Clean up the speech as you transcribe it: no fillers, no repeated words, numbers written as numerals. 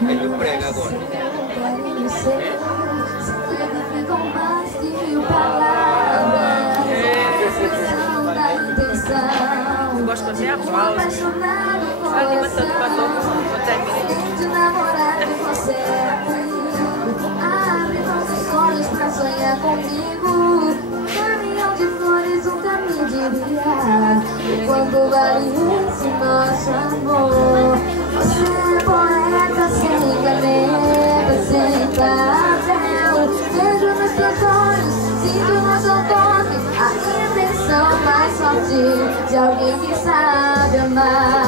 Ele prega agora. Eu gosto de fazer aplausos. Anima tanto para todos. Vou terminar. Abre nossos olhos pra sonhar comigo. Caminhão de flores nunca me diria quanto vale esse nosso amor. Você é poeta sem caneta, sem papel. Vejo nos teus olhos, sinto o nosso toque, a intenção mais forte de alguém que sabe amar.